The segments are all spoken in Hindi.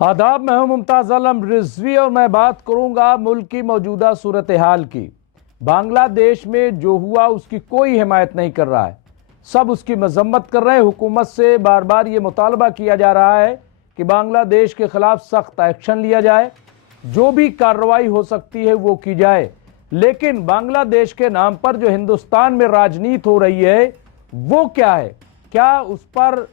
आदाब, मैं हूं मुमताज आलम रिजवी और मैं बात करूंगा मुल्क की मौजूदा सूरत हाल की। बांग्लादेश में जो हुआ उसकी कोई हिमायत नहीं कर रहा है, सब उसकी मजम्मत कर रहे हैं। हुकूमत से बार बार ये मुतालबा किया जा रहा है कि बांग्लादेश के खिलाफ सख्त एक्शन लिया जाए, जो भी कार्रवाई हो सकती है वो की जाए। लेकिन बांग्लादेश के नाम पर जो हिंदुस्तान में राजनीति हो रही है वो क्या है? क्या उस पर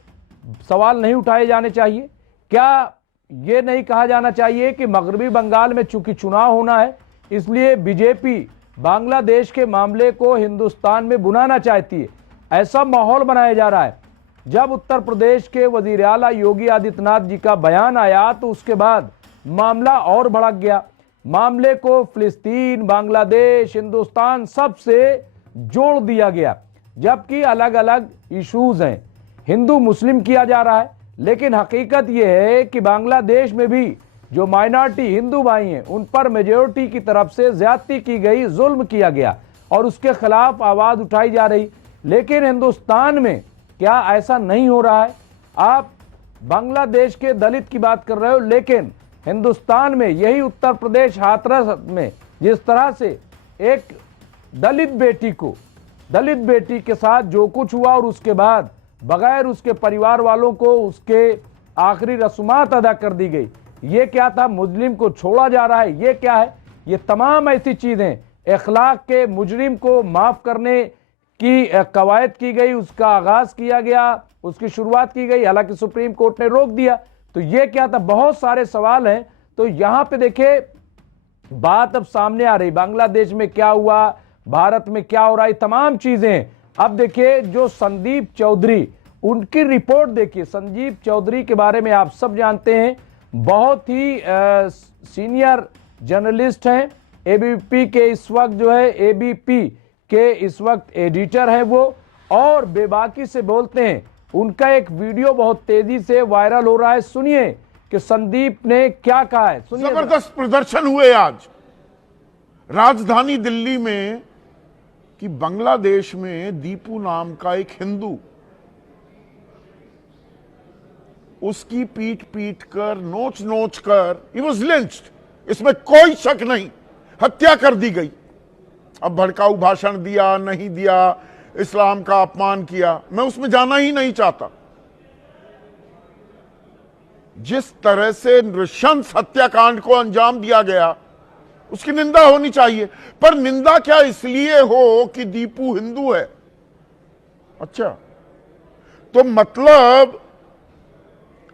सवाल नहीं उठाए जाने चाहिए? क्या ये नहीं कहा जाना चाहिए कि मगरबी बंगाल में चूंकि चुनाव होना है इसलिए बीजेपी बांग्लादेश के मामले को हिंदुस्तान में बुनाना चाहती है? ऐसा माहौल बनाया जा रहा है। जब उत्तर प्रदेश के वजीर आला योगी आदित्यनाथ जी का बयान आया तो उसके बाद मामला और भड़क गया। मामले को फिलिस्तीन, बांग्लादेश, हिंदुस्तान सबसे जोड़ दिया गया, जबकि अलग अलग इश्यूज हैं। हिंदू मुस्लिम किया जा रहा है, लेकिन हकीकत यह है कि बांग्लादेश में भी जो माइनॉरिटी हिंदू भाई हैं उन पर मेजोरिटी की तरफ से ज्यादती की गई, जुल्म किया गया और उसके खिलाफ आवाज उठाई जा रही। लेकिन हिंदुस्तान में क्या ऐसा नहीं हो रहा है? आप बांग्लादेश के दलित की बात कर रहे हो, लेकिन हिंदुस्तान में यही उत्तर प्रदेश हाथरस में जिस तरह से एक दलित बेटी के साथ जो कुछ हुआ और उसके बाद बगैर उसके परिवार वालों को उसके आखिरी रस्मात अदा कर दी गई, ये क्या था? मुस्लिम को छोड़ा जा रहा है, ये क्या है? ये तमाम ऐसी चीजें इखलाक के मुजरिम को माफ करने की कवायद की गई, उसका आगाज किया गया, उसकी शुरुआत की गई, हालांकि सुप्रीम कोर्ट ने रोक दिया। तो ये क्या था? बहुत सारे सवाल हैं। तो यहां पे देखिए बात अब सामने आ रही, बांग्लादेश में क्या हुआ, भारत में क्या हो रहा है, तमाम चीजें। अब देखिए जो संदीप चौधरी, उनकी रिपोर्ट देखिए। संदीप चौधरी के बारे में आप सब जानते हैं, बहुत ही सीनियर जर्नलिस्ट हैं। एबीपी के इस वक्त जो है एबीपी के इस वक्त एडिटर हैं वो, और बेबाकी से बोलते हैं। उनका एक वीडियो बहुत तेजी से वायरल हो रहा है, सुनिए कि संदीप ने क्या कहा है। सुनिए। जबरदस्त प्रदर्शन हुए आज राजधानी दिल्ली में कि बांग्लादेश में दीपू नाम का एक हिंदू, उसकी पीट कर नोच कर ही वॉज लिंच्ड, इसमें कोई शक नहीं, हत्या कर दी गई। अब भड़काऊ भाषण दिया, नहीं दिया, इस्लाम का अपमान किया, मैं उसमें जाना ही नहीं चाहता। जिस तरह से नृशंस हत्याकांड को अंजाम दिया गया उसकी निंदा होनी चाहिए। पर निंदा क्या इसलिए हो कि दीपू हिंदू है? अच्छा, तो मतलब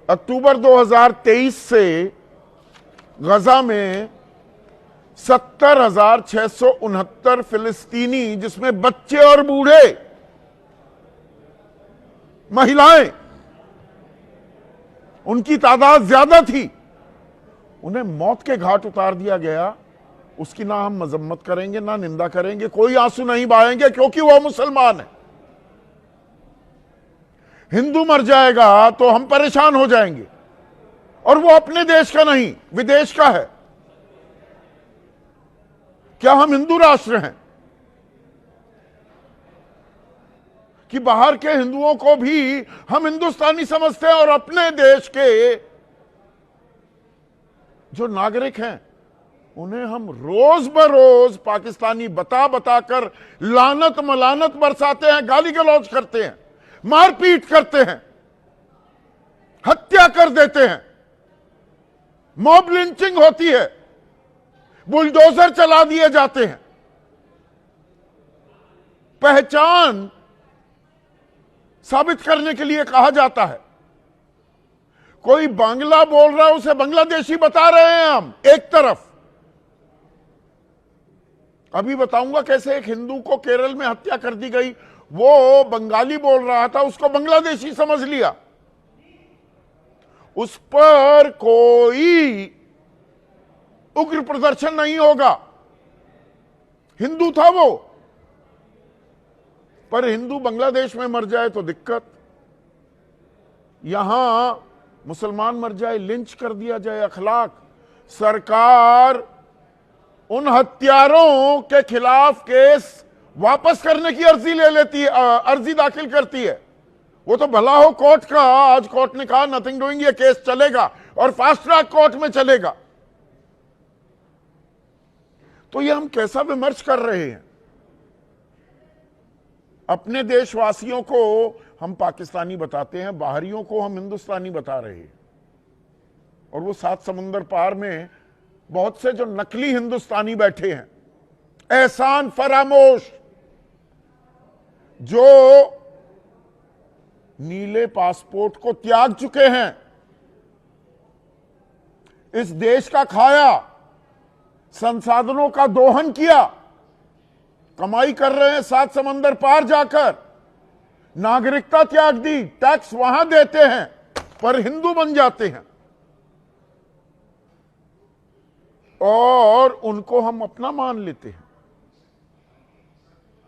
अक्टूबर 2023 से गजा में 70,669 फिलिस्तीनी, जिसमें बच्चे और बूढ़े, महिलाएं, उनकी तादाद ज्यादा थी, उन्हें मौत के घाट उतार दिया गया। उसकी ना हम मजम्मत करेंगे ना निंदा करेंगे, कोई आंसू नहीं बहाएंगे, क्योंकि वह मुसलमान है। हिंदू मर जाएगा तो हम परेशान हो जाएंगे, और वो अपने देश का नहीं विदेश का है। क्या हम हिंदू राष्ट्र हैं कि बाहर के हिंदुओं को भी हम हिंदुस्तानी समझते हैं और अपने देश के जो नागरिक हैं उन्हें हम रोज बरोज पाकिस्तानी बता कर लानत मलानत बरसाते हैं, गाली गलौज करते हैं, मारपीट करते हैं, हत्या कर देते हैं, मॉब लिंचिंग होती है, बुलडोजर चला दिए जाते हैं। पहचान साबित करने के लिए कहा जाता है। कोई बांग्ला बोल रहा है उसे बांग्लादेशी बता रहे हैं हम एक तरफ। अभी बताऊंगा कैसे एक हिंदू को केरल में हत्या कर दी गई, वो बंगाली बोल रहा था, उसको बांग्लादेशी समझ लिया। उस पर कोई उग्र प्रदर्शन नहीं होगा, हिंदू था वो। पर हिंदू बांग्लादेश में मर जाए तो दिक्कत, यहां मुसलमान मर जाए, लिंच कर दिया जाए, अखलाक। सरकार उन हत्यारों के खिलाफ केस वापस करने की अर्जी ले लेती है, अर्जी दाखिल करती है। वो तो भला हो कोर्ट का, आज कोर्ट ने कहा नथिंग डूइंग, ये केस चलेगा। और फास्ट ट्रैक कोर्ट में चलेगा। तो ये हम कैसा विमर्श कर रहे हैं? अपने देशवासियों को हम पाकिस्तानी बताते हैं, बाहरियों को हम हिंदुस्तानी बता रहे हैं। और वो 7 समुंदर पार में बहुत से जो नकली हिंदुस्तानी बैठे हैं, एहसान फरामोश, जो नीले पासपोर्ट को त्याग चुके हैं, इस देश का खाया, संसाधनों का दोहन किया, कमाई कर रहे हैं 7 समंदर पार जाकर, नागरिकता त्याग दी, टैक्स वहां देते हैं, पर हिंदू बन जाते हैं और उनको हम अपना मान लेते हैं।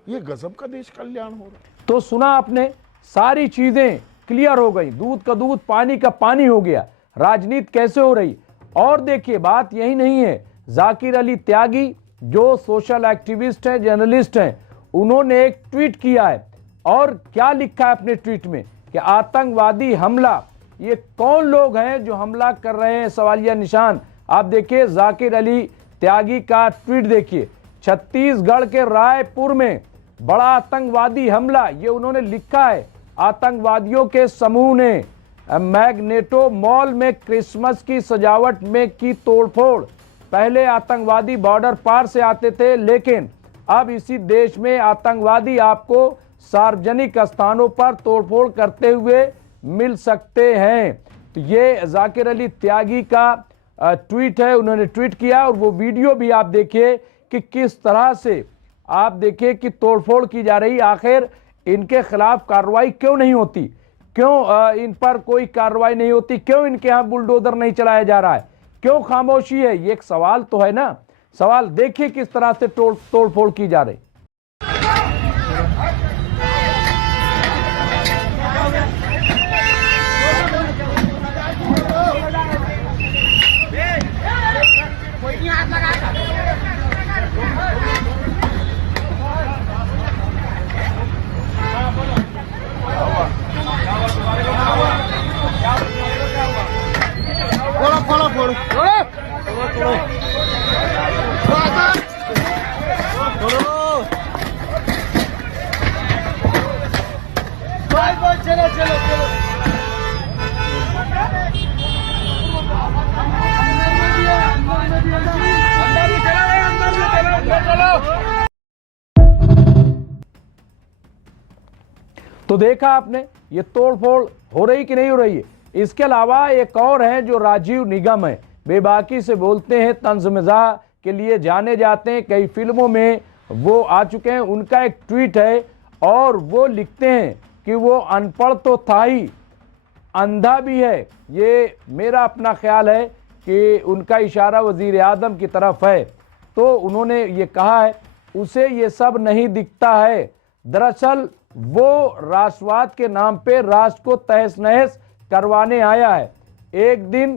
ये गजब का देश कल्याण हो रहा है। तो सुना आपने, सारी चीजें क्लियर हो गई, दूध का दूध पानी का पानी हो गया, राजनीति कैसे हो रही। और देखिए, बात यही नहीं है, जाकिर अली त्यागी जो सोशल एक्टिविस्ट हैं, जर्नलिस्ट हैं, उन्होंने एक ट्वीट किया है और क्या लिखा है अपने ट्वीट में कि आतंकवादी हमला, ये कौन लोग हैं जो हमला कर रहे हैं, सवालिया निशान। आप देखिए जाकिर अली त्यागी का ट्वीट देखिए, छत्तीसगढ़ के रायपुर में बड़ा आतंकवादी हमला, ये उन्होंने लिखा है। आतंकवादियों के समूह ने मैग्नेटो मॉल में क्रिसमस की सजावट में की तोड़फोड़। पहले आतंकवादी बॉर्डर पार से आते थे, लेकिन अब इसी देश में आतंकवादी आपको सार्वजनिक स्थानों पर तोड़फोड़ करते हुए मिल सकते हैं। तो ये जाकिर अली त्यागी का ट्वीट है, उन्होंने ट्वीट किया और वो वीडियो भी आप देखिए कि किस तरह से आप देखिए कि तोड़फोड़ की जा रही। आखिर इनके खिलाफ कार्रवाई क्यों नहीं होती, क्यों इन पर कोई कार्रवाई नहीं होती, क्यों इनके यहाँ बुलडोजर नहीं चलाया जा रहा है, क्यों खामोशी है, ये एक सवाल तो है ना। सवाल देखिए किस तरह से तोड़फोड़ की जा रही। तो देखा आपने, ये तोड़फोड़ हो रही कि नहीं हो रही है। इसके अलावा एक और है जो राजीव निगम है, बेबाकी से बोलते हैं, तंज मिजाह के लिए जाने जाते हैं, कई फिल्मों में वो आ चुके हैं। उनका एक ट्वीट है और वो लिखते हैं कि वो अनपढ़ तो था ही, अंधा भी है। ये मेरा अपना ख्याल है कि उनका इशारा वजीर आजम की तरफ है। तो उन्होंने ये कहा है, उसे ये सब नहीं दिखता है, दरअसल वो राष्ट्रवाद के नाम पे राष्ट्र को तहस नहस करवाने आया है, एक दिन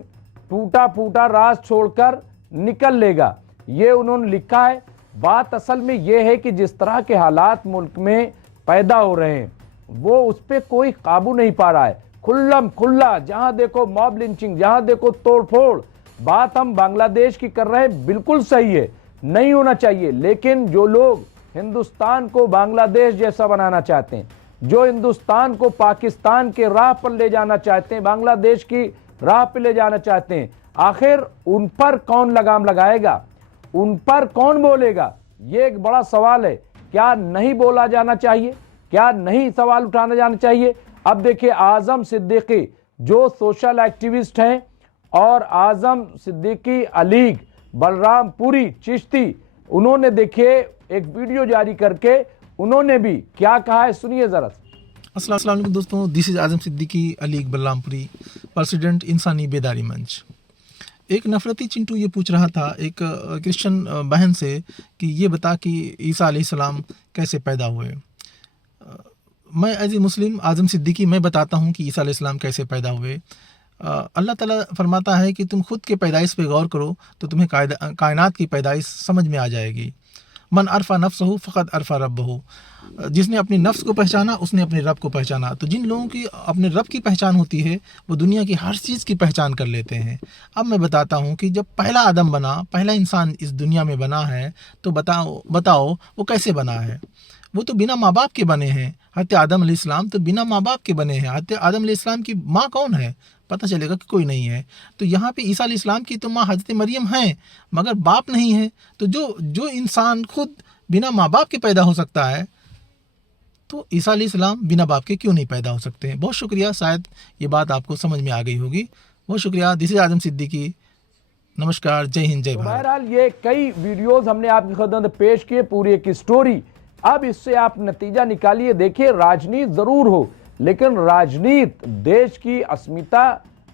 टूटा फूटा राष्ट्र छोड़कर निकल लेगा, ये उन्होंने लिखा है। बात असल में ये है कि जिस तरह के हालात मुल्क में पैदा हो रहे हैं, वो उस पर कोई काबू नहीं पा रहा है। खुल्लम खुल्ला जहां देखो मॉब लिंचिंग, जहां देखो तोड़फोड़। बात हम बांग्लादेश की कर रहे हैं, बिल्कुल सही है, नहीं होना चाहिए, लेकिन जो लोग हिंदुस्तान को बांग्लादेश जैसा बनाना चाहते हैं, जो हिंदुस्तान को पाकिस्तान के राह पर ले जाना चाहते हैं, बांग्लादेश की राह पर ले जाना चाहते हैं, आखिर उन पर कौन लगाम लगाएगा, उन पर कौन बोलेगा, ये एक बड़ा सवाल है। क्या नहीं बोला जाना चाहिए, क्या नहीं सवाल उठाना जाना चाहिए? अब देखिए, आजम सिद्दीकी जो सोशल एक्टिविस्ट हैं और आजम सिद्दीकी अलीग बलरामपुरी चिश्ती, उन्होंने देखिए एक वीडियो जारी करके उन्होंने भी क्या कहा है, सुनिए जरा। अस्सलाम वालेकुम दोस्तों, this is Azam Siddiqui Alig Balrampuri, president Insani Bedari मंच। एक नफरती चिंटू ये पूछ रहा था एक क्रिश्चियन बहन से कि ये बता कि ईसा अलैहिस्सलाम कैसे पैदा हुए। मैं एज ए मुस्लिम आजम सिद्दीकी मैं बताता हूँ कि ईसा अलैहिस्सलाम कैसे पैदा हुए। अल्लाह ताला फरमाता है कि तुम खुद के पैदाइश पे गौर करो तो तुम्हें कायनात की पैदाइश समझ में आ जाएगी। मन अरफा नफ्सहु फ़क़द अरफा रब्बहु। जिसने अपनी नफ्स को पहचाना उसने अपने रब को पहचाना। तो जिन लोगों की अपने रब की पहचान होती है वो दुनिया की हर चीज़ की पहचान कर लेते हैं। अब मैं बताता हूँ कि जब पहला आदम बना, पहला इंसान इस दुनिया में बना है, तो बताओ वो कैसे बना है। वो तो बिना माँ बाप के बने हैं। हज़रत आदम अलैहिस्सलाम तो बिना माँ बाप के बने हैं। हज़रत आदम अलैहिस्सलाम की माँ कौन है? पता चलेगा कि कोई नहीं है। तो यहाँ पे ईसा अलैहिस्सलाम की तो माँ हज़रत मरियम है, मगर बाप नहीं है। तो जो इंसान खुद बिना माँ बाप के पैदा हो सकता है, तो ईसा अलैहिस्सलाम बिना बाप के क्यों नहीं पैदा हो सकते हैं। बहुत शुक्रिया, शायद ये बात आपको समझ में आ गई होगी। बहुत शुक्रिया। This is Azam Siddiqui. नमस्कार, जय हिंद, जय भारत। बहरहाल ये कई वीडियोस हमने आपकी खिदमत में पेश किए, पूरी एक स्टोरी। अब इससे आप नतीजा निकालिए। देखिए, राजनीति जरूर हो, लेकिन राजनीति देश की अस्मिता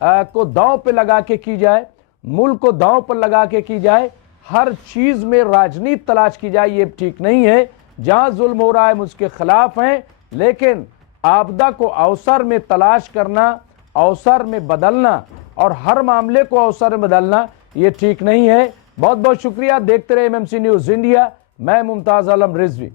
को दांव पे लगा के की जाए, मुल्क को दांव पर लगा के की जाए, हर चीज में राजनीति तलाश की जाए, ये ठीक नहीं है। जहां जुल्म हो रहा है हम उसके खिलाफ हैं, लेकिन आपदा को अवसर में तलाश करना, अवसर में बदलना और हर मामले को अवसर में बदलना, ये ठीक नहीं है। बहुत बहुत शुक्रिया। देखते रहे एमएमसी न्यूज इंडिया। मैं मुमताज आलम रिजवी।